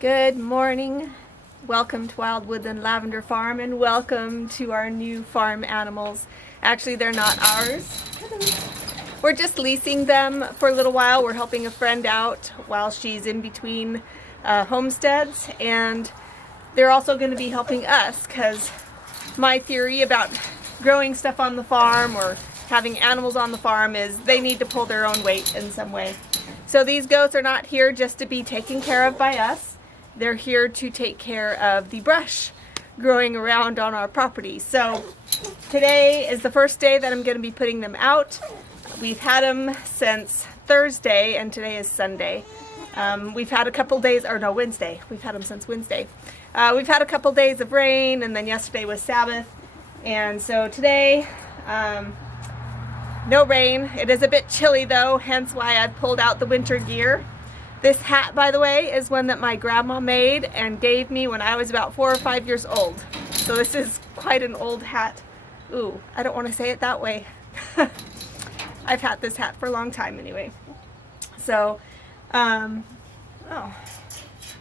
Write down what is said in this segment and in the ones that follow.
Good morning. Welcome to Wild Woodland Lavender Farm and welcome to our new farm animals. Actually, they're not ours. We're just leasing them for a little while. We're helping a friend out while she's in between homesteads, and they're also going to be helping us because my theory about growing stuff on the farm or having animals on the farm is they need to pull their own weight in some way. So these goats are not here just to be taken care of by us. They're here to take care of the brush growing around on our property. So today is the first day that I'm going to be putting them out. We've had them since Thursday and today is Sunday. We've had a couple days, or no, Wednesday. We've had them since Wednesday. We've had a couple days of rain, and then yesterday was Sabbath. And so today, no rain. It is a bit chilly though, hence why I've pulled out the winter gear. This hat, by the way, is one that my grandma made and gave me when I was about 4 or 5 years old. So this is quite an old hat. Ooh, I don't want to say it that way. I've had this hat for a long time anyway. So, oh,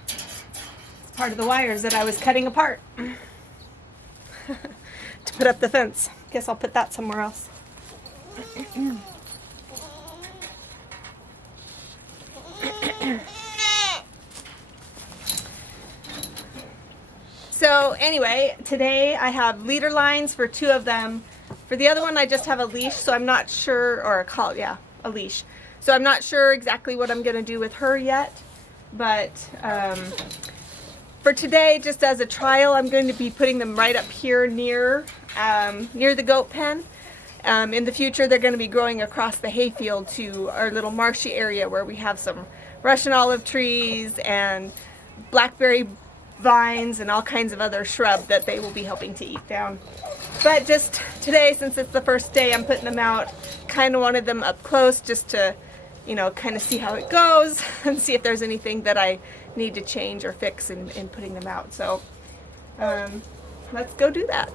it's part of the wires that I was cutting apart to put up the fence. Guess I'll put that somewhere else. So anyway, today I have leader lines for 2 of them. For the other one I just have a leash, so I'm not sure, or a leash. So I'm not sure exactly what I'm going to do with her yet. But for today, just as a trial, I'm going to be putting them right up here near the goat pen. In the future, they're going to be growing across the hayfield to our little marshy area where we have some Russian olive trees and blackberry vines and all kinds of other shrub that they will be helping to eat down. But just today, since it's the first day I'm putting them out, kind of wanted them up close just to, you know, kind of see how it goes and see if there's anything that I need to change or fix in putting them out. So let's go do that.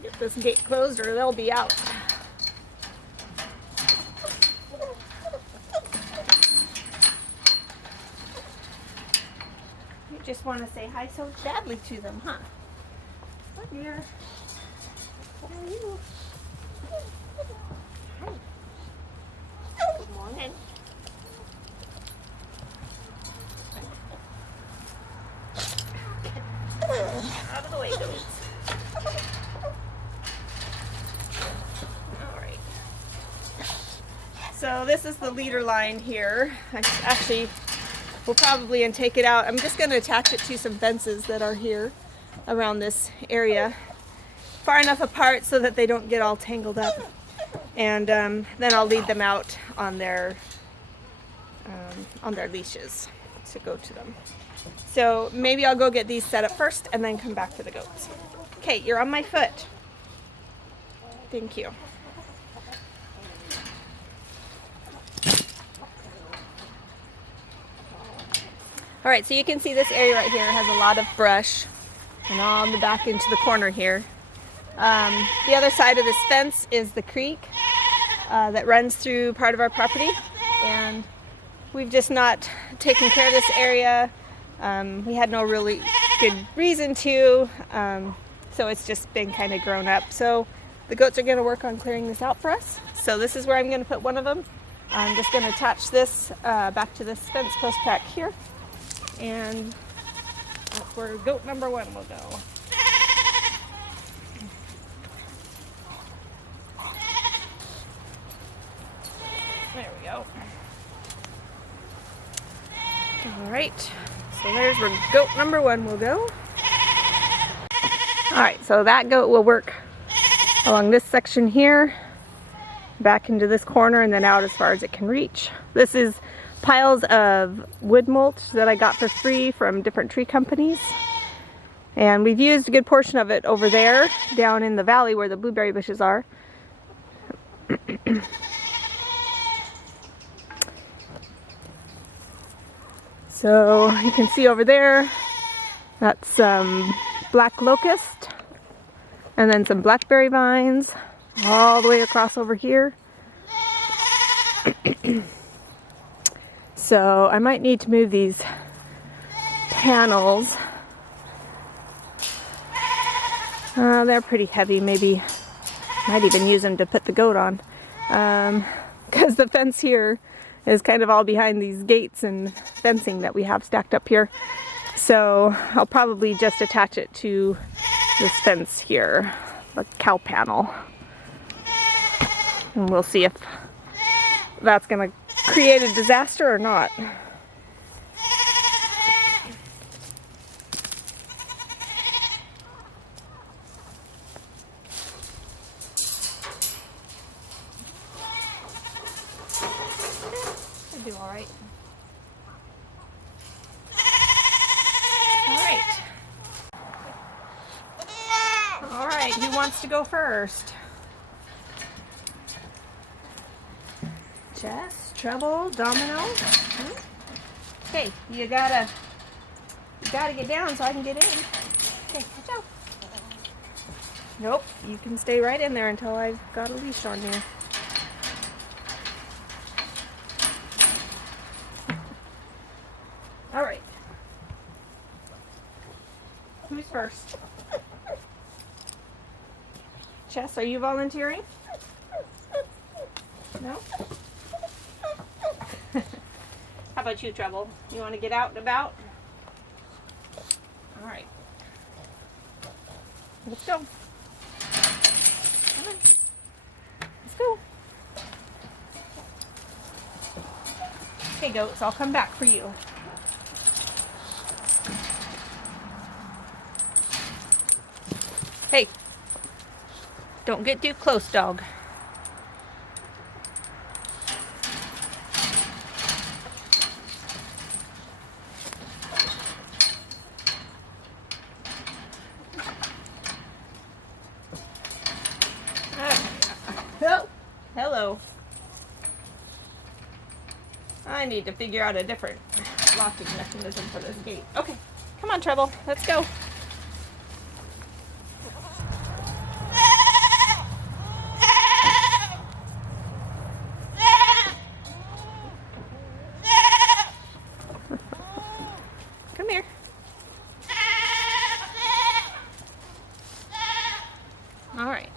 Get this gate closed or they'll be out. You just want to say hi so badly to them, huh? Hi, dear. How are you? Hi. Good morning. Out of the way, goats. Alright. So this is the leader line here. I actually will probably take it out. I'm just going to attach it to some fences that are here around this area, far enough apart so that they don't get all tangled up. And then I'll lead them out on their leashes to go to them. So maybe I'll go get these set up first and then come back to the goats. Okay, you're on my foot. Thank you. Alright, so you can see this area right here has a lot of brush and on the back into the corner here. The other side of this fence is the creek that runs through part of our property, and we've just not taken care of this area. We had no really good reason to, so it's just been kind of grown up. So the goats are going to work on clearing this out for us. So this is where I'm going to put one of them. I'm just going to attach this back to this fence post back here, and that's where goat number 1 will go. There we go. All right, so there's where goat number 1 will go. All right, so that goat will work along this section here, back into this corner, and then out as far as it can reach. This is piles of wood mulch that I got for free from different tree companies. And we've used a good portion of it over there, down in the valley where the blueberry bushes are. So you can see over there, that's some black locust, and then some blackberry vines all the way across over here. So I might need to move these panels. They're pretty heavy, maybe might even use them to put the goat on, because the fence here is kind of all behind these gates and fencing that we have stacked up here. So I'll probably just attach it to this fence here, the cow panel. And we'll see if that's going to create a disaster or not. Do all right. All right, who wants to go first? Chess, treble, domino. Okay, you gotta get down so I can get in. Okay, watch out. Nope, you can stay right in there until I've got a leash on you. All right. Who's first? Chess, are you volunteering? No? How about you, Treble? You want to get out and about? All right. Let's go. Come on. Let's go. Okay, goats, I'll come back for you. Hey, don't get too close, dog. Oh, hello. I need to figure out a different locking mechanism for this gate. Okay, come on, Treble, let's go. Come here. All right.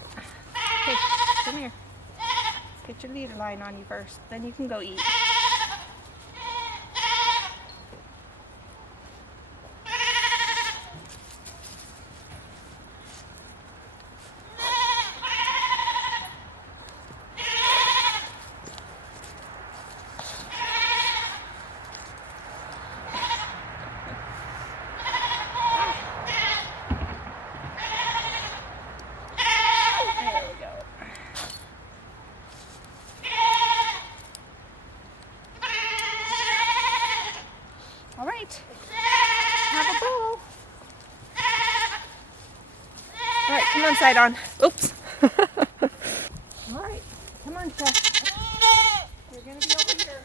Okay, come here. Let's get your leader line on you first, then you can go eat. All right, have a bowl. All right, come on, side on. Oops. All right, come on, Chess. You're gonna be over here.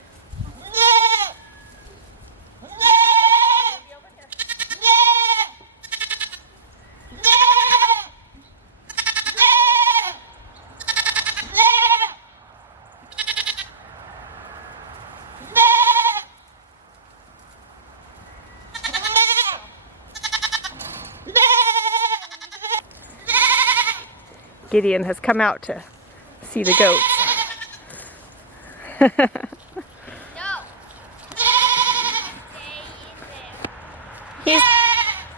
Gideon has come out to see the goats.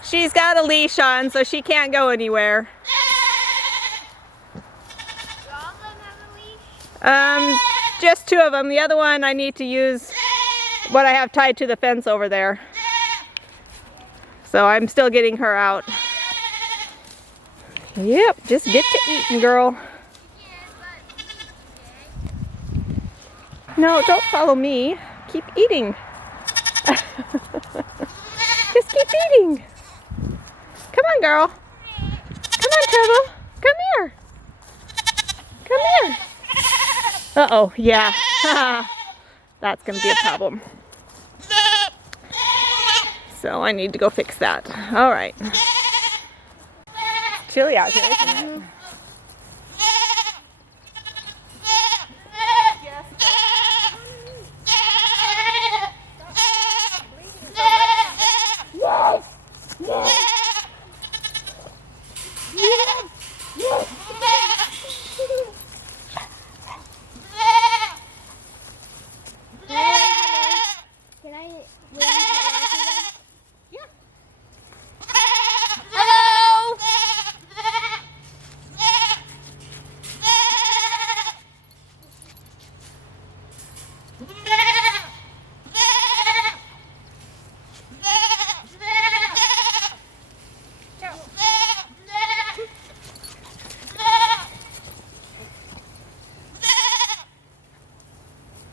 She's got a leash on, so she can't go anywhere. All of them have a leash? Just 2 of them. The other one I need to use what I have tied to the fence over there. So I'm still getting her out. Yep, just get to eating, girl. No, don't follow me. Keep eating. Just keep eating. Come on, girl. Come on, Trevor. Come here. Come here. Uh-oh, yeah. That's going to be a problem. So I need to go fix that. All right. Chilly out here, isn't it?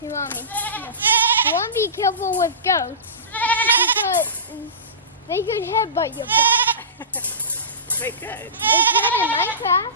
Hey, Mommy. You want to be careful with goats because they could headbutt your butt. They could. They could in Minecraft.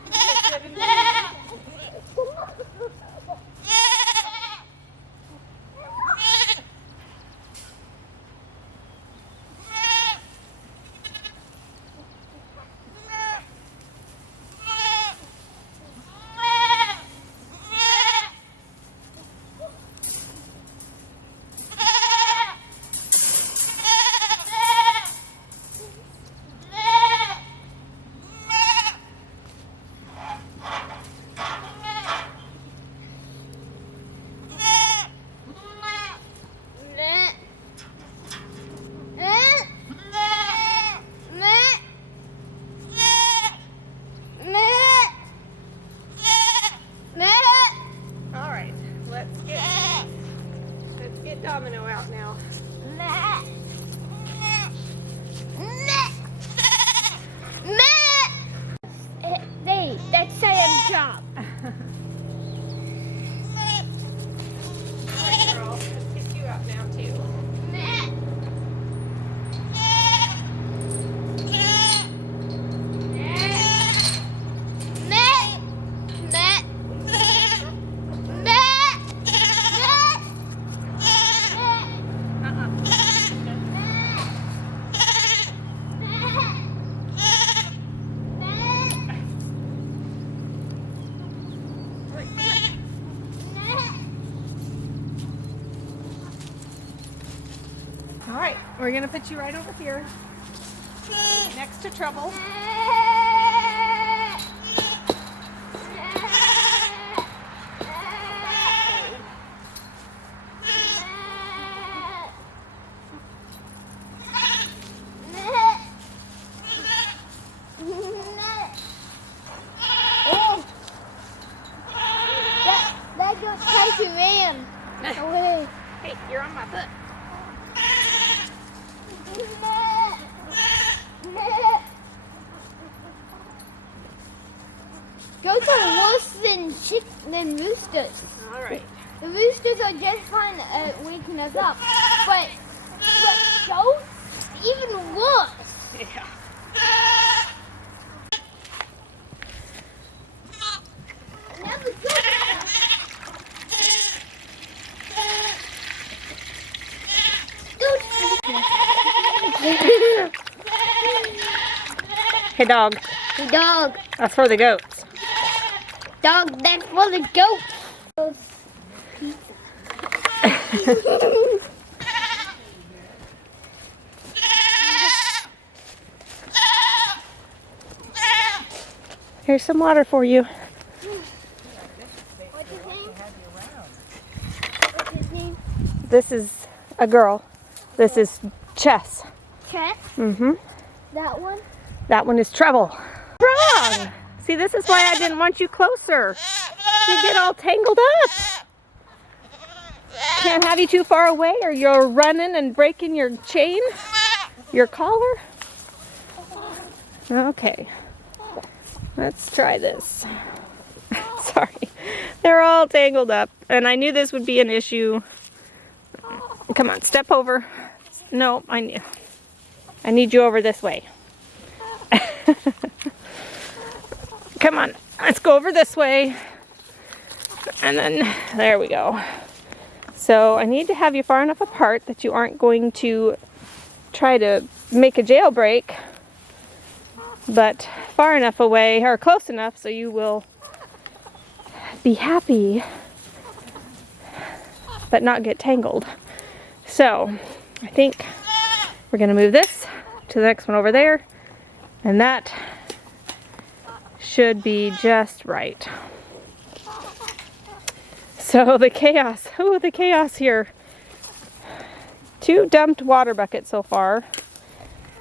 Domino out now. That's Sam's job. Alright, girl, let's get you out now too. Alright, we're going to put you right over here, next to Trouble. Oh, that goes crazy ran away. Hey, you're on my foot. Goats are worse than roosters. All right. The roosters are just fine waking us up, but goats even worse. Yeah. Now the goats. Hey, dog. Hey, dog. That's for the goats. Dog, that's for the goats. Here's some water for you. What's his name? What's his name? This is a girl. This is Chess. Chet? Mm-hmm. That one? That one is Treble. Wrong! See, this is why I didn't want you closer. You get all tangled up. Can't have you too far away or you're running and breaking your chain, your collar. Okay, let's try this. Sorry, they're all tangled up and I knew this would be an issue. Come on, step over. No, I need you over this way. Come on, let's go over this way. And then, there we go. So I need to have you far enough apart that you aren't going to try to make a jailbreak, but far enough away, or close enough, so you will be happy, but not get tangled. So I think we're gonna move this to the next one over there, and that should be just right. So the chaos, the chaos here. 2 dumped water buckets so far.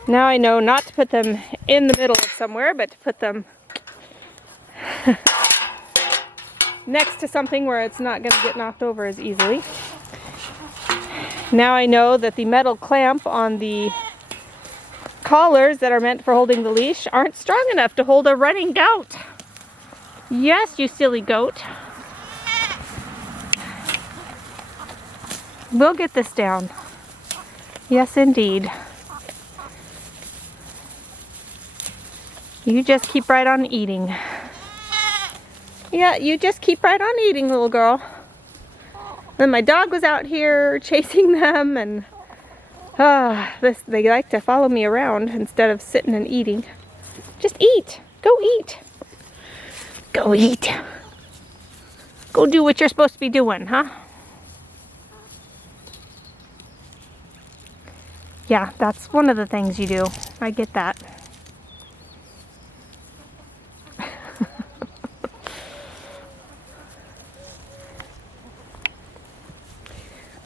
Now I know not to put them in the middle of somewhere, but to put them next to something where it's not going to get knocked over as easily. Now I know that the metal clamp on the collars that are meant for holding the leash aren't strong enough to hold a running goat. Yes, you silly goat. We'll get this down. Yes, indeed. You just keep right on eating. Yeah, you just keep right on eating, little girl. Then my dog was out here chasing them, and they like to follow me around instead of sitting and eating. Just eat. Go eat. Go eat. Go do what you're supposed to be doing, huh? Yeah, that's one of the things you do. I get that.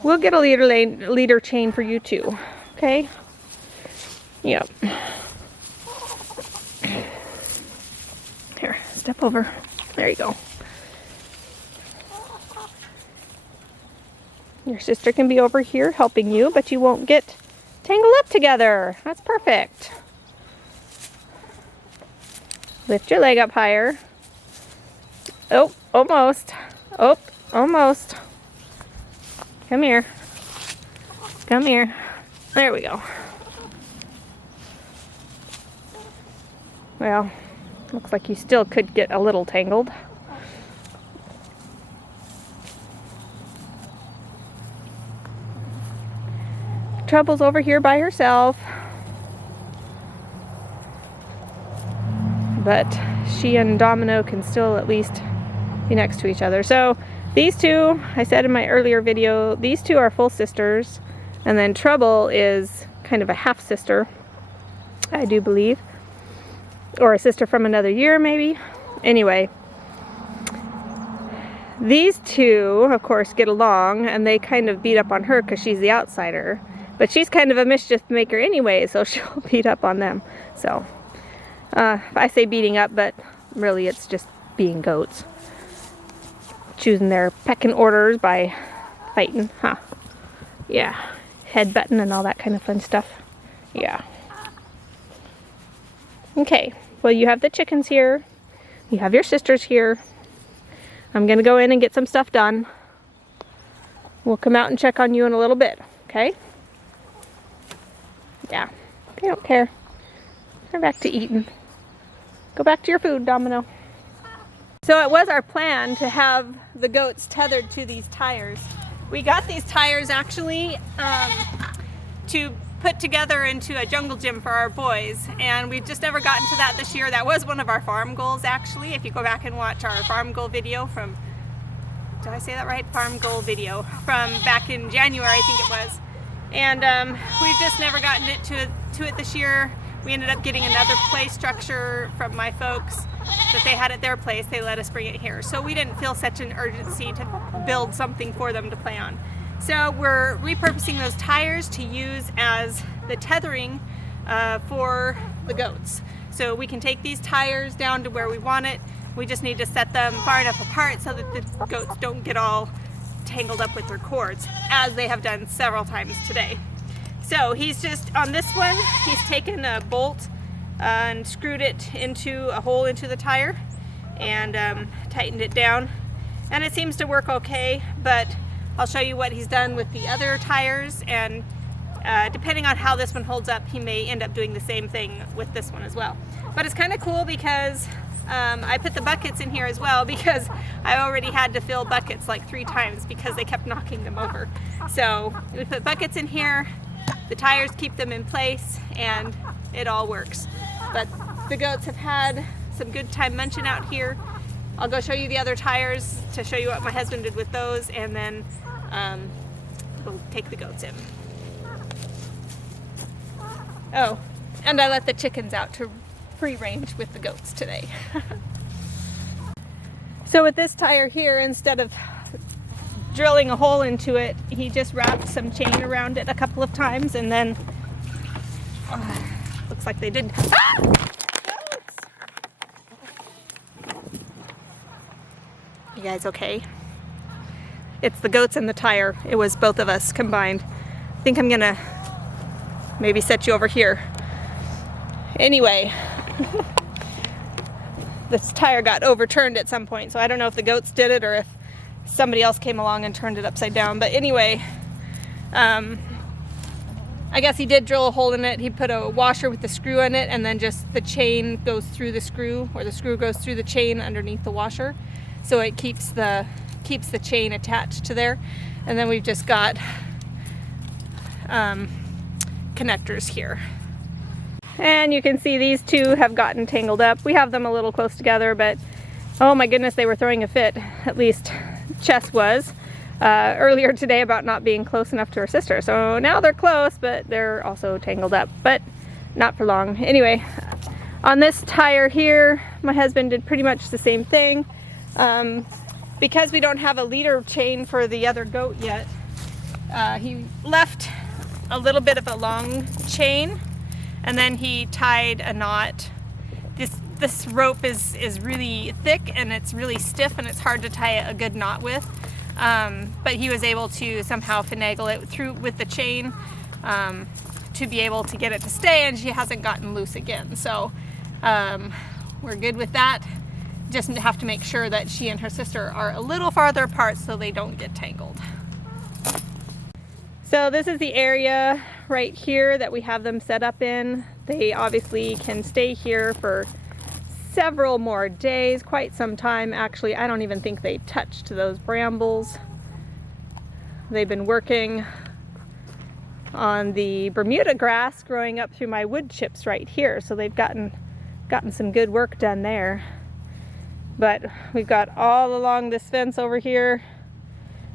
We'll get a leader chain for you too, okay? Yep. Here, step over. There you go. Your sister can be over here helping you, but you won't get tangled up together. That's perfect. Lift your leg up higher. Oh, almost. Oh, almost. Come here. Come here. There we go. Well, looks like you still could get a little tangled. Trouble's over here by herself. But she and Domino can still at least be next to each other. So these two, I said in my earlier video, these two are full sisters. And then Trouble is kind of a half sister, I do believe. Or a sister from another year, maybe. Anyway, these two, of course, get along, and they kind of beat up on her because she's the outsider. But she's kind of a mischief maker anyway, so she'll beat up on them. So, I say beating up, but really it's just being goats. Choosing their pecking orders by fighting, huh? Yeah. Headbutting and all that kind of fun stuff. Yeah. Okay, well, you have the chickens here. You have your sisters here. I'm gonna go in and get some stuff done. We'll come out and check on you in a little bit, okay? Yeah, they don't care. They're back to eating. Go back to your food, Domino. So it was our plan to have the goats tethered to these tires. We got these tires actually to put together into a jungle gym for our boys, and we've just never gotten to that this year. That was one of our farm goals actually. If you go back and watch our farm goal video from, did I say that right? Farm goal video from back in January, I think it was. And we've just never gotten it to it this year. We ended up getting another play structure from my folks that they had at their place. They let us bring it here. So we didn't feel such an urgency to build something for them to play on. So we're repurposing those tires to use as the tethering for the goats. So we can take these tires down to where we want it. We just need to set them far enough apart so that the goats don't get all tangled up with their cords, as they have done several times today. So he's just, on this one, he's taken a bolt and screwed it into a hole into the tire and tightened it down. And it seems to work okay, but I'll show you what he's done with the other tires, and depending on how this one holds up, he may end up doing the same thing with this one as well. But it's kind of cool because I put the buckets in here as well, because I already had to fill buckets like 3 times because they kept knocking them over. So we put buckets in here, the tires keep them in place, and it all works. But the goats have had some good time munching out here. I'll go show you the other tires to show you what my husband did with those, and then we'll take the goats in. Oh, and I let the chickens out to free range with the goats today. So with this tire here, instead of drilling a hole into it, he just wrapped some chain around it a couple of times, and then looks like they did. Ah! Goats! You guys okay? It's the goats and the tire. It was both of us combined. I think I'm gonna maybe set you over here. Anyway, this tire got overturned at some point, so I don't know if the goats did it or if somebody else came along and turned it upside down. But anyway, I guess he did drill a hole in it. He put a washer with the screw in it, and then just the chain goes through the screw, or the screw goes through the chain underneath the washer, so it keeps the chain attached to there. And then we've just got connectors here. And you can see these two have gotten tangled up. We have them a little close together, but oh my goodness, they were throwing a fit. At least Chess was earlier today about not being close enough to her sister. So now they're close, but they're also tangled up, but not for long. Anyway, on this tire here, my husband did pretty much the same thing. Because we don't have a leader chain for the other goat yet, he left a little bit of a long chain, and then he tied a knot. This rope is really thick and it's really stiff, and it's hard to tie a good knot with. But he was able to somehow finagle it through with the chain to be able to get it to stay, and she hasn't gotten loose again. So we're good with that. Just have to make sure that she and her sister are a little farther apart so they don't get tangled. So this is the area right here that we have them set up in. They obviously can stay here for several more days, quite some time actually. I don't even think they touched those brambles. They've been working on the Bermuda grass growing up through my wood chips right here, so they've gotten some good work done there. But we've got all along this fence over here,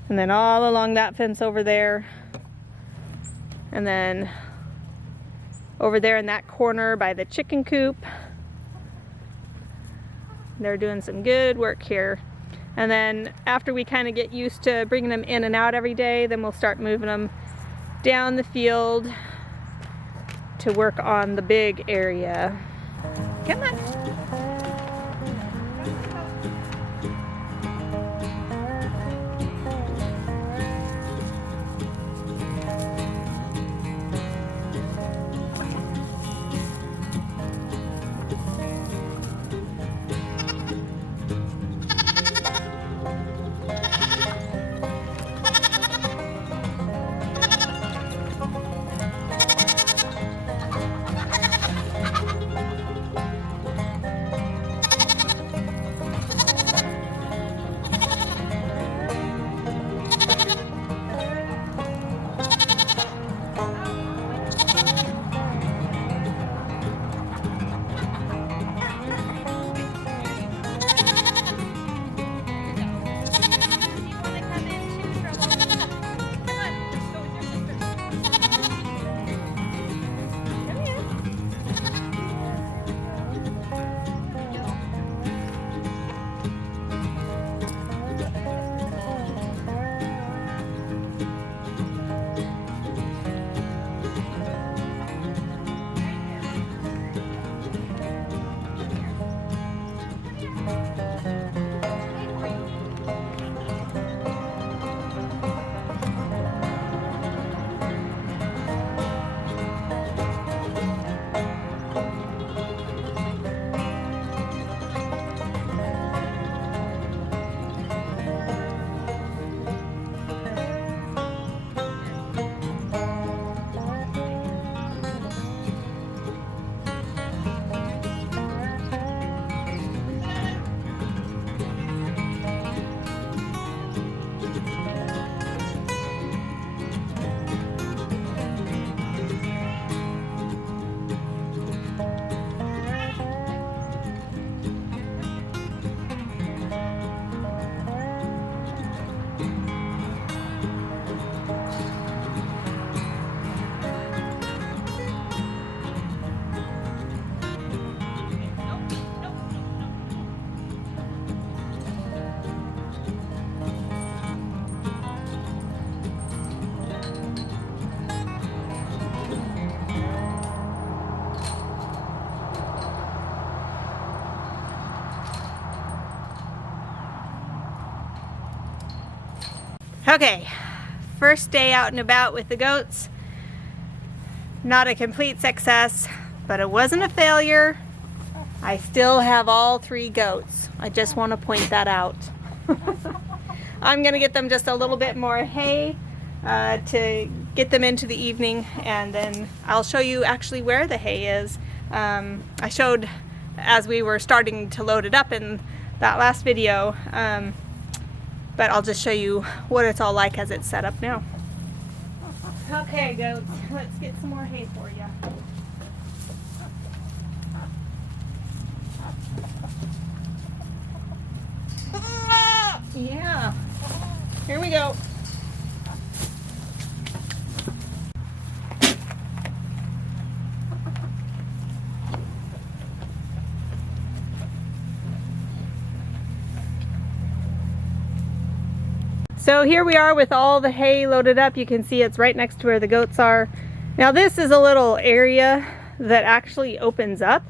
and then all along that fence over there, and then over there in that corner by the chicken coop. They're doing some good work here. And then after we kind of get used to bringing them in and out every day, then we'll start moving them down the field to work on the big area. Come on. Okay, first day out and about with the goats. Not a complete success, but it wasn't a failure. I still have all 3 goats. I just want to point that out. I'm gonna get them just a little bit more hay to get them into the evening, and then I'll show you actually where the hay is. I showed as we were starting to load it up in that last video, but I'll just show you what it's all like as it's set up now. Okay, goats, let's get some more hay for you. Yeah, here we go. So here we are with all the hay loaded up. You can see it's right next to where the goats are. Now this is a little area that actually opens up.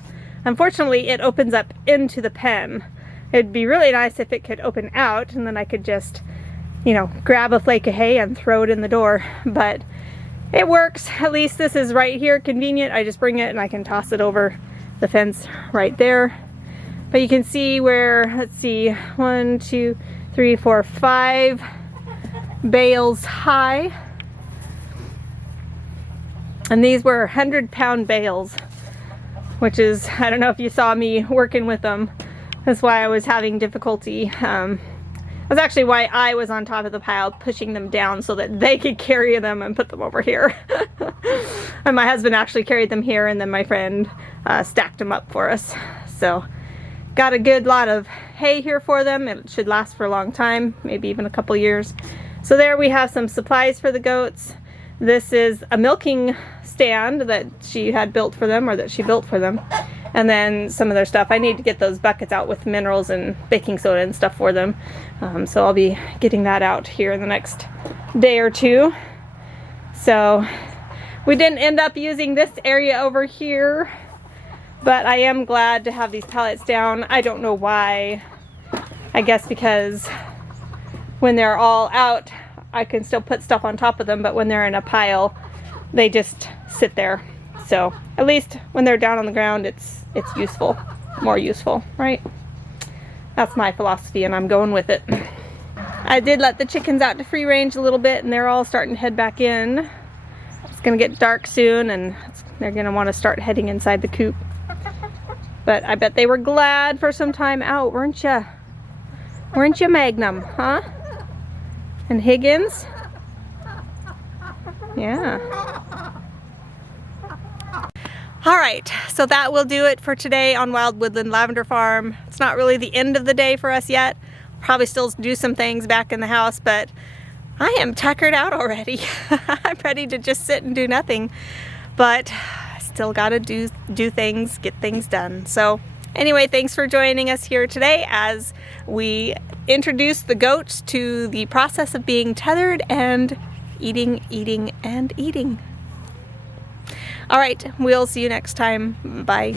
Unfortunately, it opens up into the pen. It'd be really nice if it could open out, and then I could just, you know, grab a flake of hay and throw it in the door. But it works. At least this is right here, convenient. I just bring it and I can toss it over the fence right there. But you can see where, let's see, 1, 2, 3, 4, 5 bales high. And these were 100-pound bales, which is, I don't know if you saw me working with them. That's why I was having difficulty. That's actually why I was on top of the pile pushing them down so that they could carry them and put them over here. And my husband actually carried them here, and then my friend stacked them up for us. So got a good lot of hay here for them. It should last for a long time, maybe even a couple years. So there we have some supplies for the goats. This is a milking stand that she had built for them, or that she built for them. And then some of their stuff. I need to get those buckets out with minerals and baking soda and stuff for them. So I'll be getting that out here in the next day or 2. So we didn't end up using this area over here, but I am glad to have these pallets down. I don't know why. I guess because when they're all out, I can still put stuff on top of them, but when they're in a pile, they just sit there. So at least when they're down on the ground, it's useful, more useful, right? That's my philosophy, and I'm going with it. I did let the chickens out to free range a little bit, and they're all starting to head back in. It's gonna get dark soon, and they're gonna want to start heading inside the coop. But I bet they were glad for some time out, weren't you? Weren't you, Magnum, huh? And Higgins? Yeah. Alright, so that will do it for today on Wild Woodland Lavender Farm. It's not really the end of the day for us yet. Probably still do some things back in the house, but I am tuckered out already. I'm ready to just sit and do nothing. But I still gotta do things, get things done. So anyway, thanks for joining us here today as we introduce the goats to the process of being tethered and eating, eating, and eating. All right, we'll see you next time. Bye.